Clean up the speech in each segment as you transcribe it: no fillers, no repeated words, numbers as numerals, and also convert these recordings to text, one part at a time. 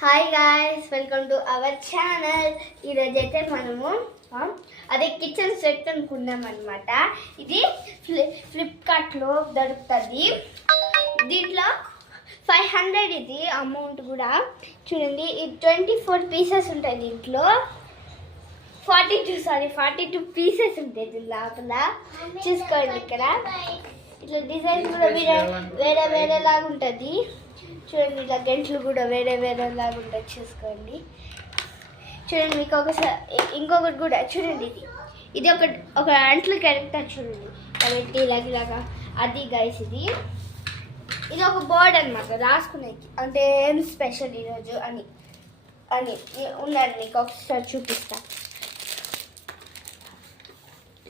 Hi guys, welcome to our channel. ఈరోజు అయితే మనము అదే కిచెన్ సెట్ అనుకున్నాం అనమాట. ఇది ఫ్లిప్కార్ట్లో దొరుకుతుంది. దీంట్లో 500 ఇది అమౌంట్ కూడా. చూడండి, ఇది 24 పీసెస్ ఉంటాయి. దీంట్లో 42 పీసెస్ ఉంటాయి దీని లోపల. చూసుకోండి, ఇక్కడ ఇట్లా డిజైన్ కూడా వేరే లాగా ఉంటుంది. చూడండి, ఇట్లా గంటలు కూడా వేరే లాగా ఉంటుంది. చూసుకోండి, చూడండి. మీకు ఇంకొకటి కూడా చూడండి. ఇది ఒక అంట్లు క్యారెక్టర్ చూడండి, కాబట్టి ఇలాగా అది గైస్. ఇది ఒక బోర్డ్ అనమాట, రాసుకునేది. అంటే ఏం స్పెషల్ ఈరోజు అని ఉన్నాడు. మీకు ఒకసారి చూపిస్తా.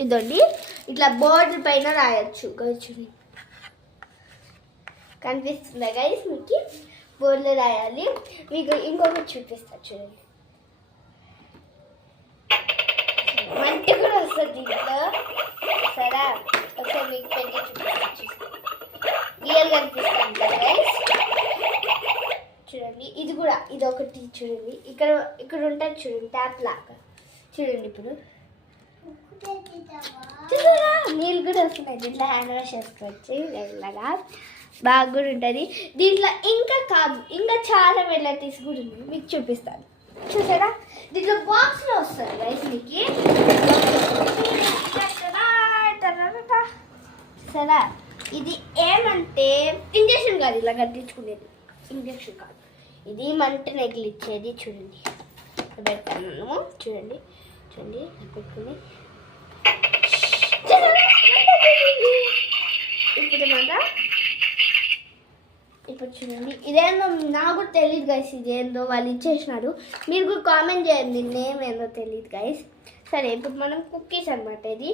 ఇదండి, ఇట్లా బోర్డు పైన రాయొచ్చు. చూడండి, కనిపిస్తుందా గైస్? మీకు బోర్డులో రాయాలి. మీకు ఇంకొకటి చూపిస్తా. చూడండి, మంట కూడా వస్తుంది దీంట్లో. సరే, ఒకసారి మీకు పెట్టి చూపిస్తా. రియల్ కనిపిస్తుంది కదా గైస్? చూడండి, ఇది ఒకటి చూడండి. ఇక్కడ ఉంటుంది చూడండి, ట్యాప్ లాగా. చూడండి, ఇప్పుడు చూసారా, నీళ్ళు కూడా వస్తున్నాయి. దీంట్లో హ్యాండ్ వాష్ చేసుకోవచ్చు. ఇలాగా బాగా కూడా ఉంటుంది. దీంట్లో ఇంకా చాలా వెరైటీస్ కూడా ఉంది, మీకు చూపిస్తాను. చూసారా, దీంట్లో బాక్స్లో వస్తుంది గైస్ మీకు. సరే, ఇది ఏమంటే ఇంజక్షన్ కాదు, ఇలా కట్టించుకునేది. ఇంజక్షన్ కాదు, ఇది మంట నెగిలిచ్చేది. చూడండి, పెడతాను. చూడండి పెట్టుకుని ఇప్పుడు చూడండి, ఇదేందో నాకు కూడా తెలియదు గైస్. ఇదేందో వాళ్ళు ఇచ్చేసినారు. మీరు కూడా కామెంట్ చేయండి, నేమ్ ఏందో తెలియదు గైస్. సరే, ఇప్పుడు మనం కుక్కీస్ అనమాట. ఇది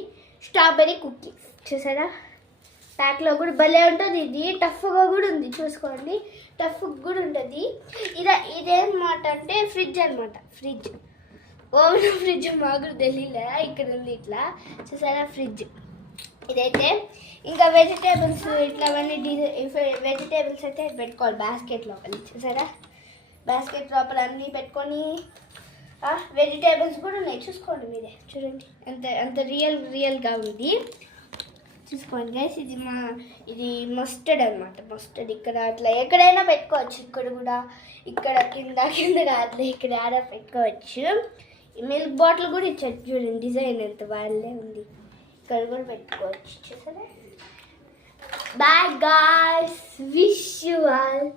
స్ట్రాబెర్రీ కుక్కీస్. చూసారా, ప్యాక్లో కూడా భలే ఉంటుంది. ఇది టఫ్గా కూడా ఉంది. చూసుకోండి, టఫ్ కూడా ఉంటుంది. ఇదేమన్నమాట అంటే ఫ్రిడ్జ్ అనమాట. ఓవెన్ ఫ్రిడ్జ్ మాకు తెలియలే, ఇక్కడ ఉంది ఇట్లా. చూసారా, ఫ్రిడ్జ్. ఇదైతే ఇంకా వెజిటేబుల్స్ ఇట్లా అవన్నీ వెజిటేబుల్స్ అయితే పెట్టుకోవాలి బాస్కెట్ లోపల. చూసారా, బాస్కెట్ లోపల అన్నీ పెట్టుకొని వెజిటేబుల్స్ కూడా ఉన్నాయి. చూసుకోండి మీరే. చూడండి, అంత రియల్గా ఉంది. చూసుకోండి గైస్. ఇది మస్టర్డ్ అనమాట. మస్టర్డ్ ఇక్కడ అట్లా ఎక్కడైనా పెట్టుకోవచ్చు. ఇక్కడ కూడా, ఇక్కడ కింద అట్లా ఇక్కడ ఆడ పెట్టుకోవచ్చు. ఈ మిల్క్ బాటిల్ కూడా ఇచ్చారు. చూడండి, డిజైన్ ఎంత బాగాలే ఉంది. ఇక్కడ కూడా పెట్టుకోవచ్చు. చూసారా. Bye guys, wish you all